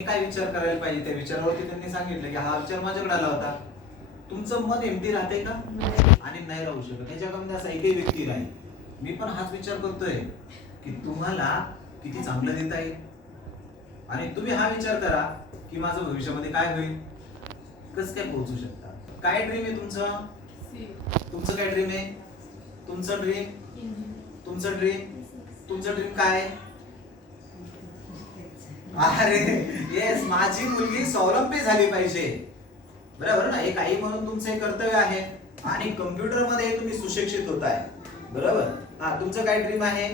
काय विचार करायला पाहिजे त्या विचारावरती त्यांनी सांगितलं की हा विचार माझ्याकडे आला होता. तुमचं मन एमटी राहते का? आणि नाही राहू शकत. त्याच्यामध्ये असा एकही व्यक्ती नाही. मी पण हाच विचार करतोय की तुम्हाला किती चांगलं देता येईल आणि तुम्ही हा विचार करा की माझं भविष्यामध्ये काय होईल? कसं काय पोहोचू शकता? काय ड्रीम आहे तुमचं? तुमचं काय ड्रीम आहे? तुमचं ड्रीम तुमचं ड्रीम तुमचं ड्रीम काय? आहे? अरे येस माझी मुलगी स्वावलंबी झाली पाहिजे. बरोबर ना? एक आई म्हणून तुमचं हे कर्तव्य आहे. आणि कम्प्युटरमध्ये तुम्ही सुशिक्षित होत आहे बरोबर? हा तुमचं काय ड्रीम आहे?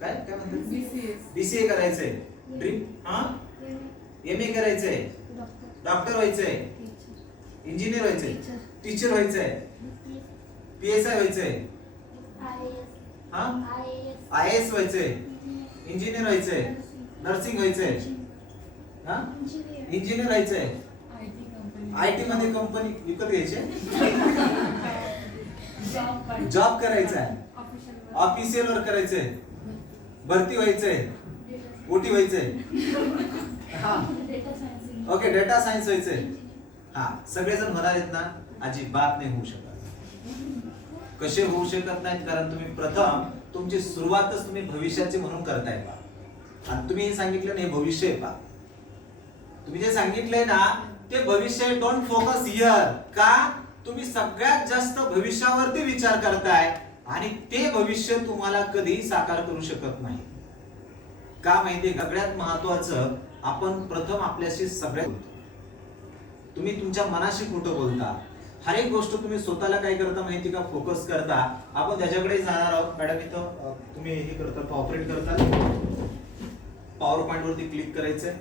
काय? काय म्हणतात बीसीए करायचंय. ड्रीम हा? एम ए करायचंय. डॉक्टर व्हायचंय. इंजिनियर व्हायचंय. टीचर व्हायचंय. पी एस आय व्हायचंय. हा? आय एस व्हायचंय. इंजिनियर व्हायचंय. नर्सिंग व्हायचंय. हा? इंजिनियर व्हायचंय. आय टी मध्ये कंपनी विकत घ्यायचे. जॉब करायचा आहे. ऑफिशियल वर करायचंय. भरती व्हायचंय. ओटी व्हायचंय. हा. ओके डेटा सायन्स व्हायचंय. हा सगळेजण म्हणालेत ना अजिबात नाही होऊ शकत. कसे होऊ शकत नाहीत? कारण तुम्ही प्रथम तुमची सुरुवातच तुम्ही भविष्याची म्हणून करताय. बा आणि तुम्ही सांगितलं नाही भविष्य आहे पा तुम्ही जे सांगितलंय ना ते भविष्य डोंट फोकस हिअर का? तुम्ही सगळ्यात जास्त भविष्यावरती विचार करताय आणि ते भविष्य तुम्हाला कधी साकार करू शकत नाही. का माहितीये सगळ्यात महत्वाचं आपण प्रथम आपल्याशी सगळ्यात बोलतो. तुम्ही तुमच्या मनाशी कुठं बोलता. हर एक गोष्ट तुम्ही स्वतःला काय करता माहिती का? फोकस करता. आपण त्याच्याकडे जाणार आहोत मॅडम इथं तुम्ही हे करता ऑपरेट करता. पॉवर पॉइंट वरती क्लिक करायचंय.